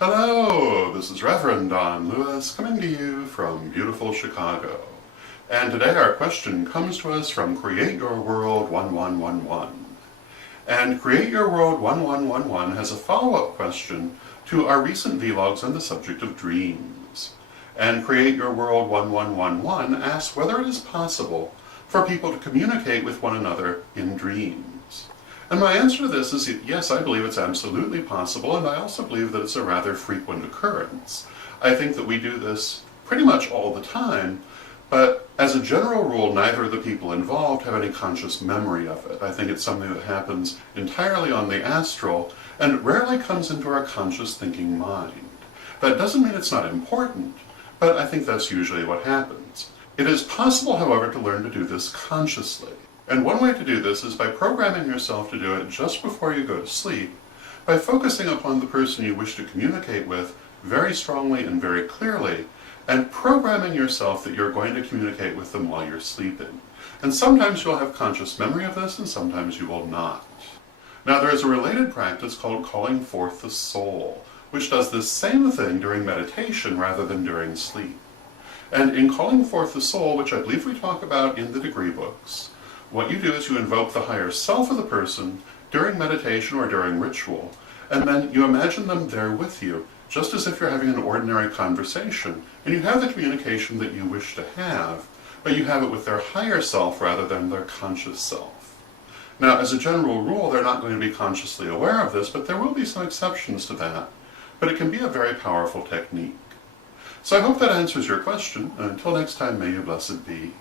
Hello, this is Rev Don Lewis coming to you from beautiful Chicago. And today our question comes to us from Create Your World 1111. And Create Your World 1111 has a follow-up question to our recent vlogs on the subject of dreams. And Create Your World 1111 asks whether it is possible for people to communicate with one another in dreams. And my answer to this is yes, I believe it's absolutely possible, and I also believe that it's a rather frequent occurrence. I think that we do this pretty much all the time, but as a general rule, neither of the people involved have any conscious memory of it. I think it's something that happens entirely on the astral and rarely comes into our conscious thinking mind. That doesn't mean it's not important, but I think that's usually what happens. It is possible, however, to learn to do this consciously. And one way to do this is by programming yourself to do it just before you go to sleep, by focusing upon the person you wish to communicate with very strongly and very clearly, and programming yourself that you're going to communicate with them while you're sleeping. And sometimes you'll have conscious memory of this, and sometimes you will not. Now there is a related practice called calling forth the soul, which does this same thing during meditation rather than during sleep. And in calling forth the soul, which I believe we talk about in the degree books, what you do is you invoke the higher self of the person during meditation or during ritual, and then you imagine them there with you, just as if you're having an ordinary conversation, and you have the communication that you wish to have, but you have it with their higher self rather than their conscious self. Now, as a general rule, they're not going to be consciously aware of this, but there will be some exceptions to that, but it can be a very powerful technique. So I hope that answers your question, and until next time, may you blessed be.